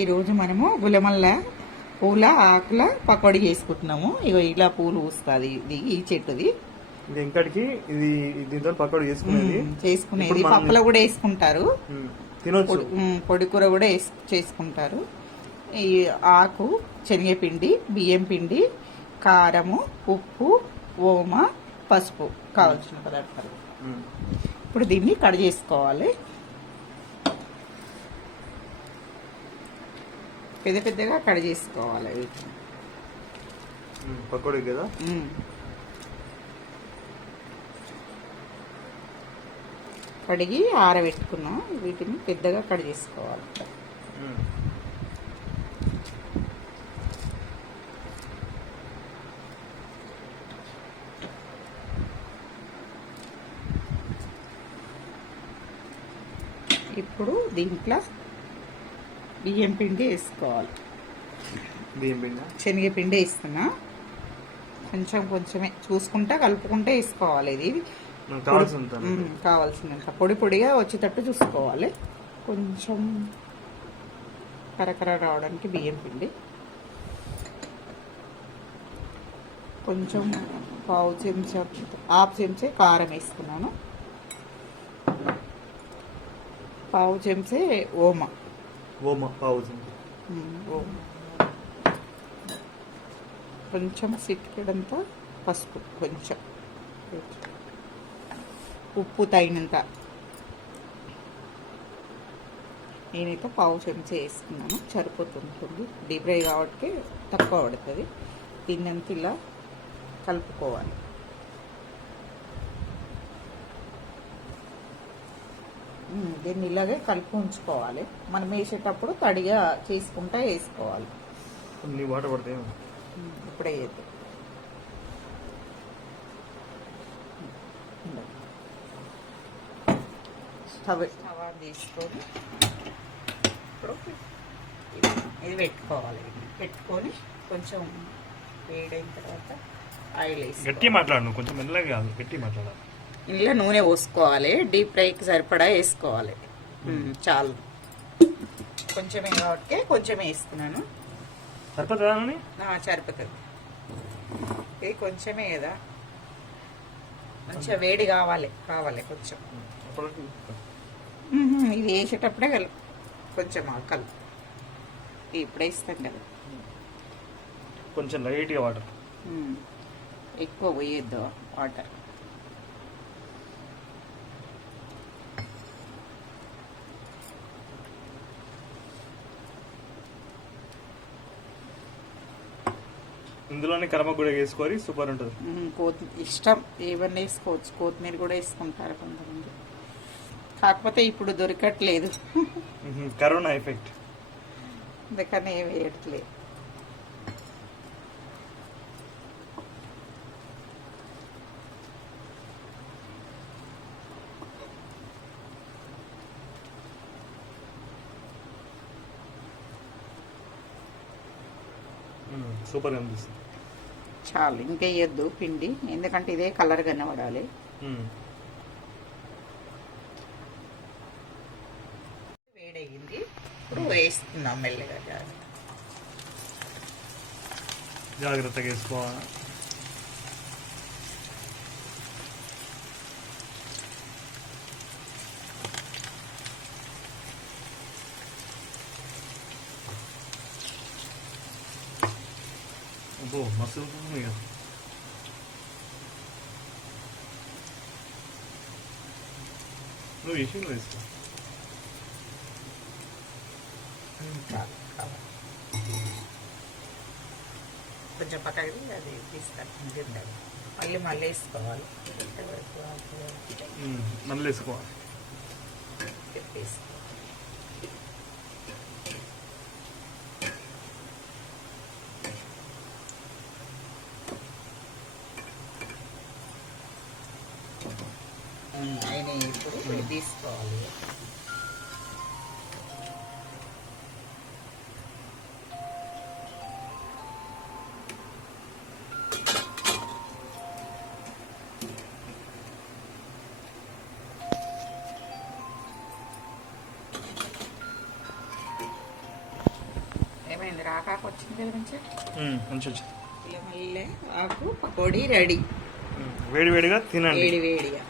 ఈరోజు మనము గులమల్ల పూల ఆకుల పకోడీ చేసుకుంటున్నాము. ఇగో ఇలా పూలు పూస్తుంది ఇది ఈ చెట్టుది. ఇంకటికి ఇది దీంతో పకోడీ చేసుకునేది పప్పులో కూడా వేసుకుంటారు, పొడి కూర కూడా చేసుకుంటారు. ఈ ఆకు, శనగపిండి, బియ్యం పిండి, కారము, ఉప్పు, ఓమ, పసుపు కావాల్సిన పదార్థాలు. ఇప్పుడు దీన్ని కట్ చేసుకోవాలి. పెద్ద పెద్దగా కట్ చేసుకోవాలి వీటిని. పకోడీ కదా కడిగి ఆరబెట్టుకున్నా. వీటిని పెద్దగా కట్ చేసుకోవాలి. ఇప్పుడు దీంట్లో బియ్యం పిండి వేసుకోవాలి. శనగపిండి వేస్తున్నా. కొంచెం కొంచెమే చూసుకుంటా కలుపుకుంటే వేసుకోవాలి. ఇది కావాల్సినంత పొడి పొడిగా వచ్చేటట్టు చూసుకోవాలి. కొంచెం కరకర రావడానికి బియ్యం పిండి, కొంచెం పావు చెంచా హాఫ్ చెంచా కారం వేసుకున్నాను, పావు చెంచా ఓమ, కొంచెం సిట్కెడంతా పసుపు, కొంచెం ఉప్పు తగినంత. నేనైతే పావు చెంచా వేసుకున్నాను, సరిపోతుంటుంది. డీప్ ఫ్రై కాబట్టి తక్కువ పడుతుంది. దీన్నంతా ఇలా కలుపుకోవాలి. దీన్ని ఇలాగే కలిపి ఉంచుకోవాలి. మనం వేసేటప్పుడు తడిగా చేసుకుంటా వేసుకోవాలి. వాటర్ పడతాయి ఇప్పుడే వేద్దాం. స్టవ్ తీసుకొని ఇప్పుడు ఇది పెట్టుకోవాలి. పెట్టుకొని కొంచెం వేడైన తర్వాత ఆయిల్ వేసి. గట్టి మాట్లాడు, కొంచెం మెల్లగా కాదు, గట్టి మాట్లాడాలి. ఇంట్లో నూనె పోసుకోవాలి. డీప్ ఫ్రైకి సరిపడా వేసుకోవాలి. చాలు, కొంచెమే కాబట్టి కొంచెమే వేస్తున్నాను. సరిపోతుంది. ఇది కొంచెమే కదా, మంచిగా వేడి కావాలి కొంచెం. ఇది వేసేటప్పుడే కొంచెం కలుపు. ఇప్పుడే ఇస్తాం కదా, కొంచెం లైట్గా వాటర్, ఎక్కువ పోయేద్దు వాటర్. ఇందులోనే కర్మ కూడా వేసుకోవాలి, సూపర్ ఉంటుంది. ఇష్టం ఏమన్నా వేసుకోవచ్చు. కొత్తిమీర కూడా వేసుకుంటారు కొంతమంది, కాకపోతే ఇప్పుడు దొరకట్లేదు. కరోనా ఎఫెక్ట్ అందుకని ఏమి వేయట్లేదు. సూపర్ అనిపిస్తుంది. చాలు, ఇంకా వేయద్దు పిండి, ఎందుకంటే ఇదే కలర్ కనబడాలి. వేడయింది, ఇప్పుడు వేస్తున్నాం మెల్లగా. జాగ్రత్తగా వేసుకోవాలి. మస్తు ఇక నువ్వు వేసి వేసుకో. కొంచెం పక్కకి అది తీస్తాను. మళ్ళీ వేసుకోవాలి. మళ్ళీ వేసుకోవాలి. ఆయన ఇప్పుడు తీసుకోవాలి. ఆకాకు వచ్చింది కదా మంచిగా. మంచిగా వచ్చింది. గుల్లమల్లె ఆకు పకోడీ రెడీ. వేడి వేడిగా తినండి. వేడి వేడిగా